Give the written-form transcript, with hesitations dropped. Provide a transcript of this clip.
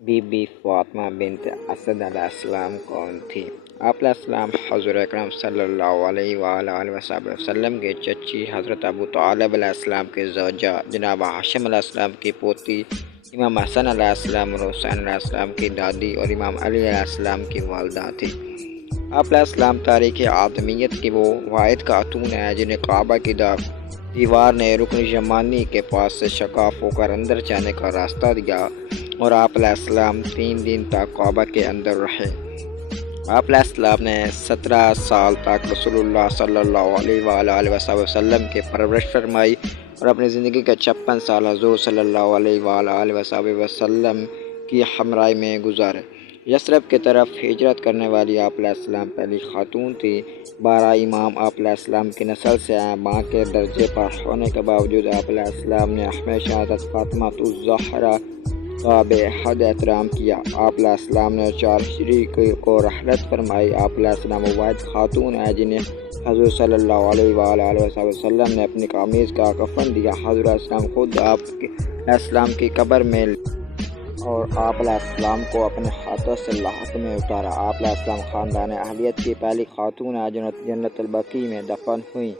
Be be Fatima بنت اسد علیہ السلام کون تھی؟ آپ علیہ السلام حضور اکرم صلی اللہ علیہ وآلہ وسلم کے چچی حضرت ابو طالب علیہ السلام کے زوجہ جناب ہاشم علیہ السلام کی پوتی، امام حسن علیہ السلام اور حسین علیہ السلام کی دادی اور امام علی علیہ السلام کی والدہ تھی۔ آپ علیہ السلام تاریخ آدمیت کی وہ واحد خاتون ہے جنہیں کعبہ کی دیوار نے رکن یمانی کے پاس سے شگاف ہو کر اندر جانے کا راستہ دیا اور آپ علیہ السلام 3 دن تک کعبہ کے اندر رہے۔ آپ علیہ السلام نے 17 سال تک رسول اللہ صلی اللہ علیہ وآلہ وسلم کی پرورش فرمائی اور اپنی زندگی کے 56 سال حضور صلی اللہ علیہ وآلہ وسلم کی ہمراہی میں گزارے۔ یثرب کی طرف ہجرت کرنے والی آپ علیہ السلام پہلی خاتون تھی۔ 12 امام آپ علیہ السلام کی نسل سے ہیں۔ ماں کے درجے پر ہونے کے باوجود آپ علیہ السلام نے ہمیشہ حضرت فاطمہ الزہرا کا بے حد احترام کیا۔ آپ علیہ السلام نے 4 ہجری کو رحلت فرمائی۔ آپ علیہ السلام وہ واحد خاتون ہیں جنہیں حضور صلی اللہ علیہ وآلہ وسلم نے اپنی قمیض کا کفن دیا۔ حضور علیہ السلام خود آپ علیہ السلام کی قبر میں اور آپ علیہ السلام کو اپنے ہاتھوں سے لاحق میں اتارا۔ آپ علیہ السلام خاندان اہلیت کی پہلی خاتون ہیں جو جنت البقیع میں دفن ہوئیں۔